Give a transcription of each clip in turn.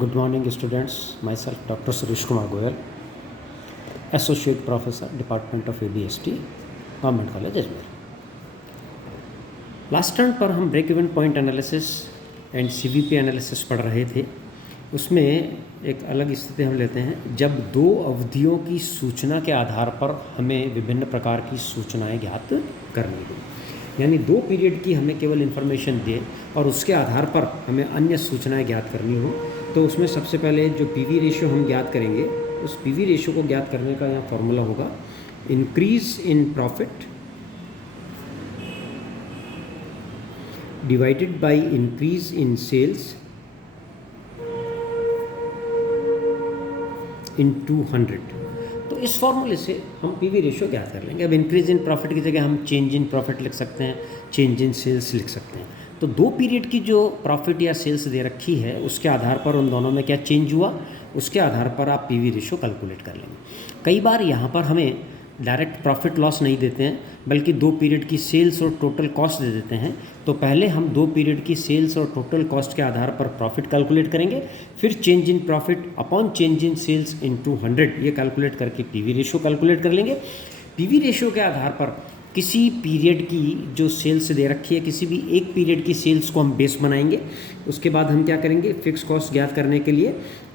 Good morning, students. Myself, Dr. Suresh Kumar Goyal, Associate Professor, Department of ABST, Government College, Ajmer. Last turn पर हम break even point analysis and CVP analysis पढ़ रहे थे। उसमें एक अलग स्थिति हम लेते हैं जब दो अवधियों की सूचना के आधार पर हमें विभिन्न प्रकार की सूचनाएं ज्ञात करनी हो, यानी दो पीरियड की हमें केवल इन्फॉर्मेशन दे और उसके आधार पर हमें अन्य सूचनाएं ज्ञात करनी हो, तो उसमें सबसे पहले जो PV रेशियो हम ज्ञात करेंगे, उस PV रेशियो को ज्ञात करने का यहाँ फॉर्मूला होगा increase in profit divided by increase in sales into 100। तो इस फॉर्मूले से हम PV रेशियो ज्ञात कर लेंगे। अब इंक्रीज इन प्रॉफिट की जगह हम चेंज इन प्रॉफिट लिख सकते हैं, चेंज इन सेल्स लिख सकते हैं। तो दो पीरियड की जो प्रॉफिट या सेल्स दे रखी है उसके आधार पर उन दोनों में क्या चेंज हुआ, उसके आधार पर आप PV रेशियो कैलकुलेट कर लेंगे। कई बार यहाँ पर हमें डायरेक्ट प्रॉफिट लॉस नहीं देते हैं, बल्कि दो पीरियड की सेल्स और टोटल कॉस्ट दे देते हैं। तो पहले हम दो पीरियड की सेल्स और टोटल कॉस्ट के आधार पर प्रॉफिट कैलकुलेट करेंगे, फिर change in profit upon change in sales into 100 ये कैलकुलेट करके PV रेशियो कैलकुलेट कर लेंगे। PV रेशियो के आधार पर किसी पीरियड की जो सेल्स दे रखी है, किसी भी एक पीरियड की सेल्स को हम बेस बनाएंगे। उसके बाद हम क्या करेंगे, फिक्स कॉस्ट ज्ञात करने के लिए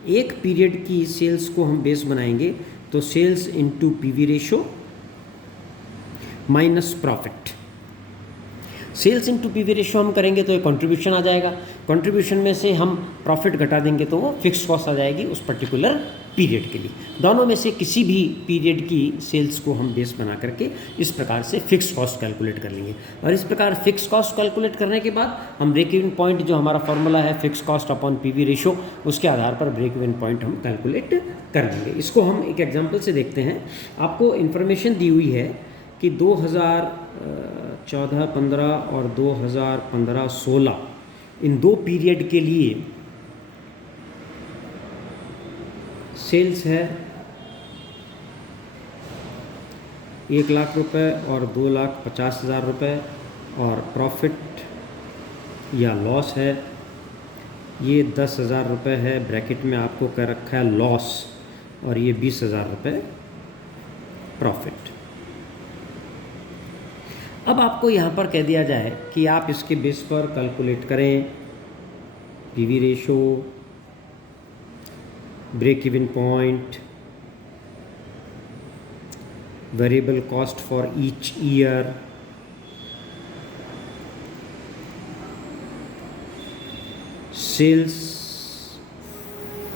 एक पीरियड की सेल्स को हम बेस बनाएंगे, तो sales into PV ratio minus profit. Sales into PV ratio हम करेंगे तो एक कंट्रीब्यूशन आ जाएगा, कंट्रीब्यूशन में से हम प्रॉफिट घटा देंगे तो वो फिक्स कॉस्ट आ जाएगी उस पर्टिकुलर पीरियड के लिए। दोनों में से किसी भी पीरियड की सेल्स को हम बेस बना करके इस प्रकार से फिक्स कॉस्ट कैलकुलेट कर लेंगे। और इस प्रकार फिक्स कॉस्ट कैलकुलेट करने के बाद हम ब्रेक इवन पॉइंट, जो हमारा फॉर्मूला है fix cost upon PV ratio, उसके आधार पर ब्रेक इवन पॉइंट हम कैलकुलेट कर लेंगे। इसको हम एक एग्जाम्पल से देखते हैं। आपको इन्फॉर्मेशन दी हुई है कि 2014-15 और 2015-16 इन दो पीरियड के लिए सेल्स है 1 लाख रुपए और 2,50,000 रुपये, और प्रॉफिट या लॉस है ये 10,000 रुपये है, ब्रैकेट में आपको कर रखा है लॉस, और ये 20,000 रुपये प्रॉफिट। अब आपको यहाँ पर कह दिया जाए कि आप इसके बेस पर कैलकुलेट करें PV ratio, break even point, variable cost for each year, sales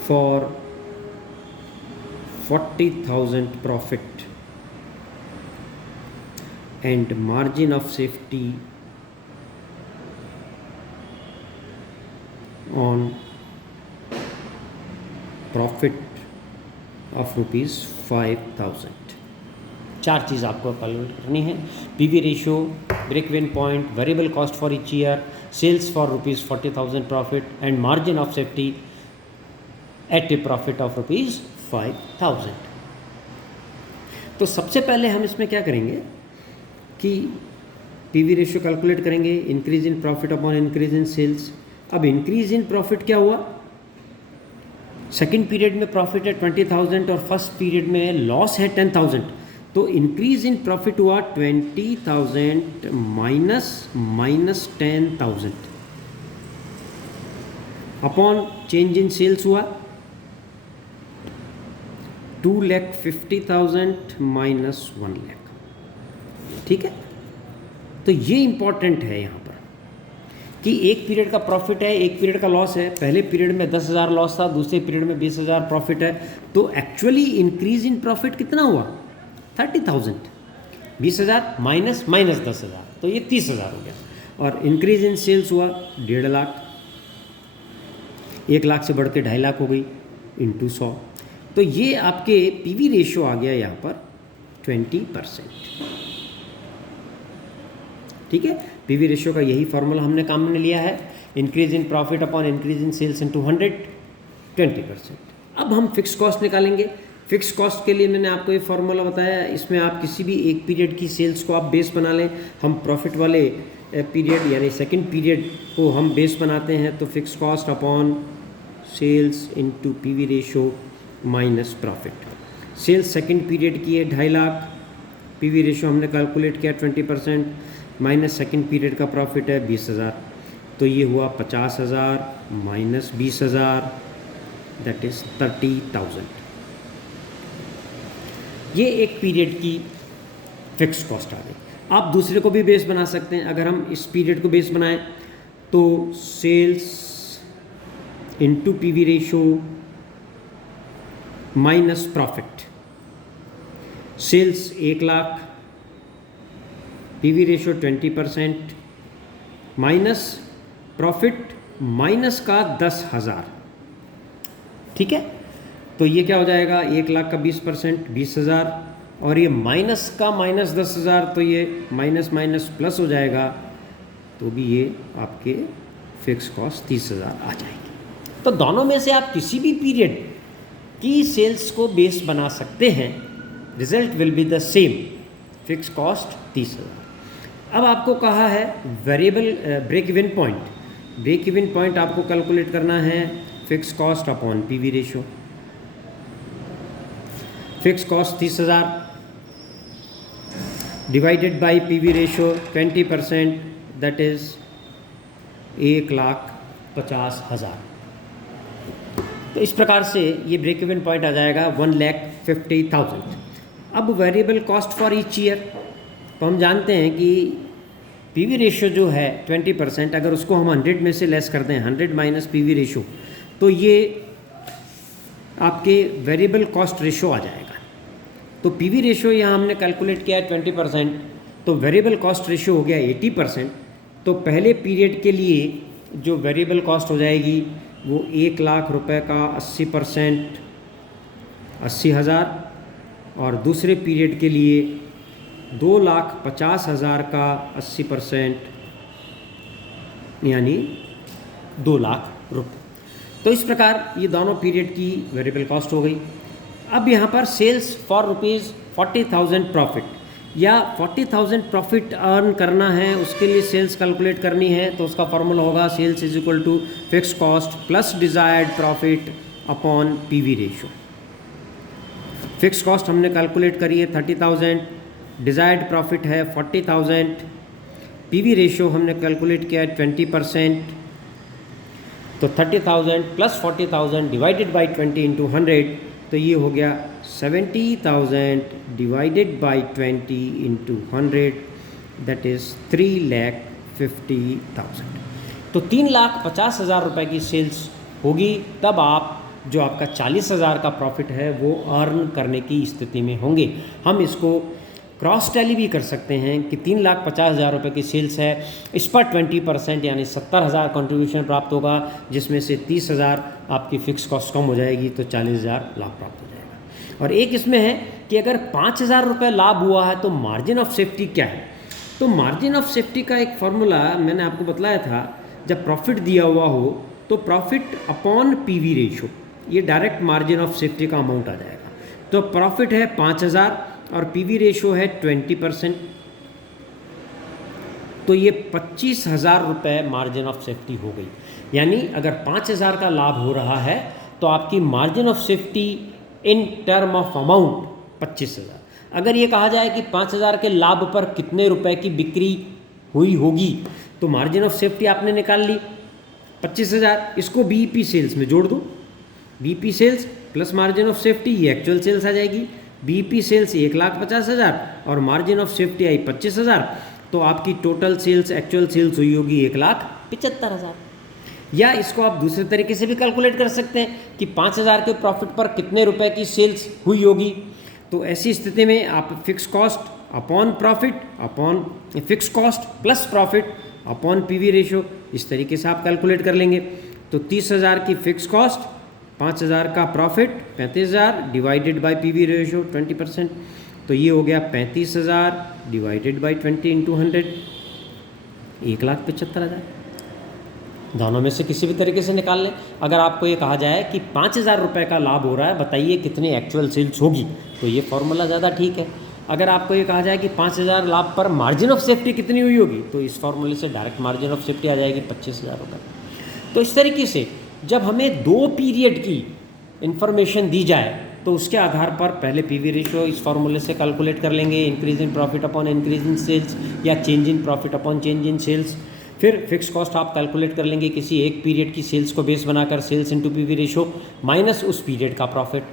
for 40,000 profit and margin of safety on profit of ₹5,000। चार चीज़ आपको कैलकुलेट करनी है, PV ratio, break even point, variable cost for each year, sales for ₹40,000 profit and margin of safety at a profit of ₹5,000। तो सबसे पहले हम इसमें क्या करेंगे कि PV रेशियो कैलकुलेट करेंगे, increase in profit upon increase in sales. अब इंक्रीज इन प्रॉफिट क्या हुआ, सेकंड पीरियड में प्रॉफिट है 20,000 और फर्स्ट पीरियड में लॉस है 10,000, तो इंक्रीज इन प्रॉफिट हुआ 20,000 minus 10,000 upon change in sales हुआ 2,50,000 माइनस 1 लाख। ठीक है, तो ये इंपॉर्टेंट है यहाँ पर कि एक पीरियड का प्रॉफिट है, एक पीरियड का लॉस है। पहले पीरियड में 10,000 लॉस था, दूसरे पीरियड में 20,000 प्रॉफिट है, तो एक्चुअली इंक्रीज इन प्रॉफिट कितना हुआ 30,000, 20,000 माइनस 10,000, तो ये 30,000 हो गया। और इंक्रीज इन सेल्स हुआ 1.5 लाख, 1 लाख से बढ़ के 2.5 लाख हो गई इंटू 100, तो ये आपके PV रेशियो आ गया यहाँ पर 20%। ठीक है, PV रेशियो का यही फॉर्मूला हमने काम में लिया है, increase in profit upon increase in sales into 100, 20%। अब हम फिक्स कॉस्ट निकालेंगे। फिक्स कॉस्ट के लिए मैंने आपको ये फार्मूला बताया, इसमें आप किसी भी एक पीरियड की सेल्स को आप बेस बना लें। हम प्रॉफिट वाले पीरियड यानी सेकंड पीरियड को हम बेस बनाते हैं, तो fix cost upon sales into PV ratio minus profit. Sales second period की है 2.5 लाख, पीवी रेशो हमने कैलकुलेट किया 20%, माइनस सेकंड पीरियड का प्रॉफिट है 20,000, तो ये हुआ 50,000 माइनस 20,000, दैट इज़ 30,000। ये एक पीरियड की फिक्स कॉस्ट आ गई। आप दूसरे को भी बेस बना सकते हैं। अगर हम इस पीरियड को बेस बनाएं तो sales into PV ratio minus profit. Sales 1 lakh, PV ratio 20%, minus profit minus का 10,000। ठीक है, तो ये क्या हो जाएगा, 1 लाख का 20% 20,000, और ये माइनस का माइनस 10,000, तो ये माइनस माइनस प्लस हो जाएगा, तो भी ये आपके फिक्स कॉस्ट 30,000 आ जाएगी। तो दोनों में से आप किसी भी पीरियड की सेल्स को बेस बना सकते हैं, result will be the same, fix cost 30,000। अब आपको कहा है variable break even point. Break even point आपको कैलकुलेट करना है fix cost upon PV ratio. Fix cost 30,000 divided by PV ratio 20%, that is 1,50,000। तो इस प्रकार से ये ब्रेक इवन पॉइंट आ जाएगा 1,50,000। अब variable cost for each year, तो हम जानते हैं कि पीवी रेशो जो है 20%, अगर उसको हम 100 में से लेस कर दें, 100 माइनस पीवी रेशो, तो ये आपके वेरिएबल कॉस्ट रेशो आ जाएगा। तो पीवी रेशो यहाँ हमने कैलकुलेट किया है 20%, तो वेरिएबल कॉस्ट रेशो हो गया 80%। तो पहले पीरियड के लिए जो वेरिएबल कॉस्ट हो जाएगी वो 1 लाख रुपए का 80% 80,000, और दूसरे पीरियड के लिए 2,50,000 का 80% यानी 2 लाख रुपये। तो इस प्रकार ये दोनों पीरियड की वेरिएबल कॉस्ट हो गई। अब यहाँ पर सेल्स फॉर ₹40,000 प्रॉफिट, या 40,000 प्रॉफिट अर्न करना है, उसके लिए सेल्स कैलकुलेट करनी है, तो उसका फॉर्मूला होगा sales is equal to fix cost plus desired profit upon PV ratio. Fix cost हमने कैलकुलेट करी है 30,000, डिजायर्ड प्रॉफिट है 40,000, पीवी रेशो हमने कैलकुलेट किया है 20%, तो 30,000 प्लस 40,000 डिवाइडेड बाई 20 इंटू 100, तो ये हो गया 70,000 divided by 20 into 100, that is 3,50,000। तो 3,50,000 रुपये की सेल्स होगी, तब आप जो आपका 40,000 का प्रॉफिट है वो अर्न करने की स्थिति में होंगे। हम इसको क्रॉस टैली भी कर सकते हैं कि 3,50,000 रुपये की सेल्स है, इस पर 20% यानी 70,000 कंट्रीब्यूशन प्राप्त होगा, जिसमें से 30,000 आपकी फ़िक्स कॉस्ट कम हो जाएगी, तो 40,000 लाभ प्राप्त हो जाएगा। और एक इसमें है कि अगर 5,000 रुपये लाभ हुआ है तो मार्जिन ऑफ सेफ्टी क्या है। तो मार्जिन ऑफ सेफ्टी का एक फार्मूला मैंने आपको बताया था, जब प्रॉफिट दिया हुआ हो तो प्रॉफिट अपॉन पीवी रेशो, ये डायरेक्ट मार्जिन ऑफ सेफ्टी का अमाउंट आ जाएगा। तो प्रॉफिट है 5,000 और पीवी रेशो है 20%, तो ये 25,000 रुपये मार्जिन ऑफ सेफ्टी हो गई। यानी अगर 5,000 का लाभ हो रहा है तो आपकी margin of safety in term of amount 25,000। अगर ये कहा जाए कि 5,000 के लाभ पर कितने रुपए की बिक्री हुई होगी, तो मार्जिन ऑफ सेफ्टी आपने निकाल ली 25,000, इसको बीईपी सेल्स में जोड़ दो, BEP sales plus margin of safety, ये एक्चुअल सेल्स आ जाएगी। बीईपी सेल्स 1,50,000 और मार्जिन ऑफ सेफ्टी आई 25,000, तो आपकी टोटल सेल्स एक्चुअल सेल्स हुई होगी 1,75,000। या इसको आप दूसरे तरीके से भी कैलकुलेट कर सकते हैं कि 5,000 के प्रॉफिट पर कितने रुपए की सेल्स हुई होगी। तो ऐसी स्थिति में आप fix cost upon profit upon fix cost plus profit upon PV ratio, इस तरीके से आप कैलकुलेट कर लेंगे। तो 30,000 की फिक्स कॉस्ट, 5,000 का profit 35,000 divided by PV ratio 20%, तो ये हो गया 35,000 डिवाइडेड बाई 20 इंटू 100, 1,75,000। दोनों में से किसी भी तरीके से निकाल लें। अगर आपको ये कहा जाए कि 5,000 रुपये का लाभ हो रहा है, बताइए कितनी एक्चुअल सेल्स होगी, तो ये फॉर्मूला ज़्यादा ठीक है। अगर आपको ये कहा जाए कि 5,000 लाभ पर मार्जिन ऑफ सेफ्टी कितनी हुई होगी, तो इस फॉर्मूले से डायरेक्ट मार्जिन ऑफ सेफ्टी आ जाएगी 25,000 रुपये। तो इस तरीके से जब हमें 2 पीरियड की इंफॉर्मेशन दी जाए तो उसके आधार पर पहले पीवी रेशियो इस फॉर्मूले से कैलकुलेट कर लेंगे, increase in profit upon increase in sales या change in profit upon change in sales. फिर फिक्स कॉस्ट आप कैलकुलेट कर लेंगे किसी एक पीरियड की सेल्स को बेस बनाकर, sales into PV ratio minus उस पीरियड का प्रॉफिट,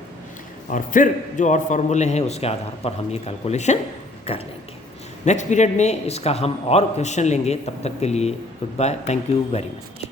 और फिर जो और फॉर्मूले हैं उसके आधार पर हम ये कैलकुलेशन कर लेंगे। नेक्स्ट पीरियड में इसका हम और क्वेश्चन लेंगे। तब तक के लिए goodbye, thank you very much.